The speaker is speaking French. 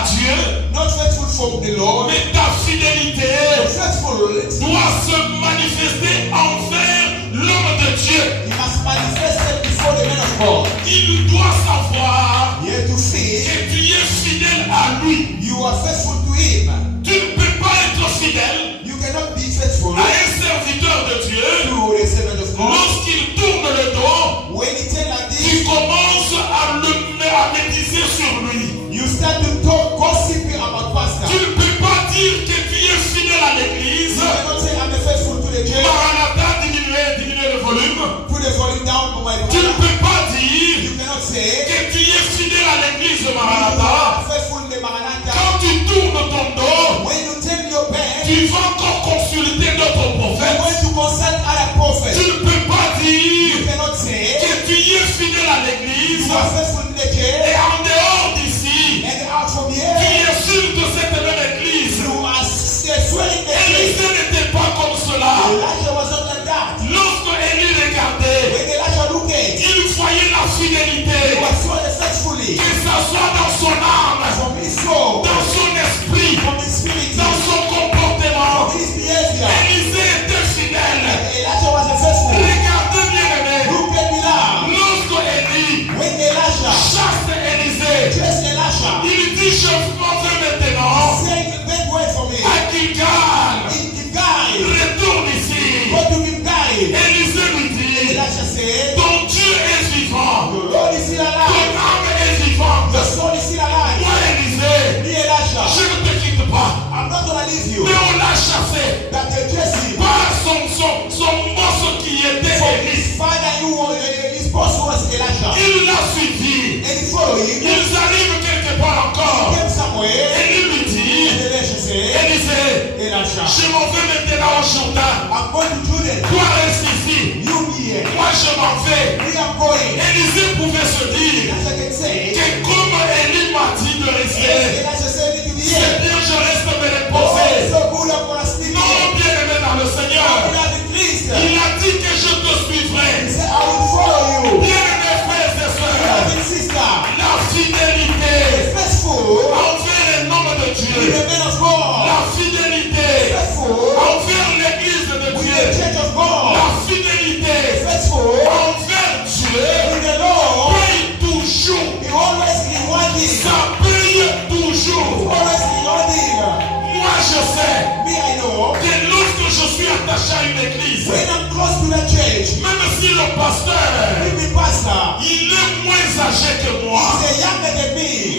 à Dieu, not faithful for the Lord, mais ta fidélité faithful, doit se manifester envers l'homme de Dieu. he must manifest it before the man of God. Il doit savoir You have to see que tu es fidèle à lui. you are faithful to him. Tu ne peux pas être fidèle You cannot be faithful à un serviteur de Dieu to the servant of God. lorsqu'il tourne le dos. When he tell like Tu this, commences à médiser sur lui. you start to talk gossiping about pastor. Tu ne peux pas dire que tu es fidèle à l'église. You cannot say I'm faithful to the church. Maranatha, diminuer le volume. Put the volume down for my Tu ne brother. peux pas dire You cannot say que tu es fidèle à l'église de you Maranatha. are faithful in the Maranatha. Quand tu tournes ton dos, When you turn your back, tu vas encore consulter d'autres you prophètes. want to consult other Tu prophets. ne peux pas You dire cannot say que tu es fidèle à l'église you are faithful in the church et en dehors d'ici, and out from tu here insultes cette même église. you are swearing the church. Élisée n'était pas comme cela. Elijah was not like that. Lorsque Élie regardait, When Elijah looked at, il voyait la he fidélité, was sworn faithfully que ça soit dans son âme, from his soul, dans son esprit, from his spirit, dans son comportement. from his behavior. Élisée était fidèle. Elijah was faithful. Regardez bien aimé, Look at me now. lorsque Élie When Elijah chasse Élisée, dressed Elisha, il dit je m'en vais maintenant saying the bad word for me. à Gilgal, In Gilgal, retourne ici. go to Gilgal. Élisée lui dit, Elisha said, ton Dieu est vivant, the Lord is still ton alive. âme est vivante. The soul is still alive. Moi Élisée, Me Elisha, je ne te quitte pas. I'm not gonna leave you. Mais on l'a chassé That they dress him. par son boss qui était For Élie. his father, his boss was Elisha. Il l'a suivi. And he followed him. Ils arrivent quelque part encore. Came somewhere. Élie lui dit, And Elisha said, Élisée, Elisha, je m'en vais maintenant au Jourdain. I'm going to Jordan. Toi reste ici. You be here. Moi je m'en vais. We are going. Élisée pouvait se dire Elisha can say, que comme Élie m'a dit de rester, Elisha said, need to be c'est here. bien je reste me Oh, reposer. so good, I'm gonna sleep Non, here. bien aimé dans le I'm Seigneur. gonna be pleased. Il a dit que je te He suivrai. said, I will follow you. Bien aimé frères et sœurs, Beloved sister, la fidélité faithful envers les hommes de in Dieu, the men of God. la fidélité Faithful envers l'église de with the Dieu, church of God. la fidélité Faithful envers Dieu with the Lord. paye toujours. He always rewarding. Ça paye toujours. Always rewarding. Moi je sais Me, I know. que lorsque je suis attaché à une église, When I'm close to the church, même si le pasteur with the pastor, il est moins âgé que moi, he's a younger than me.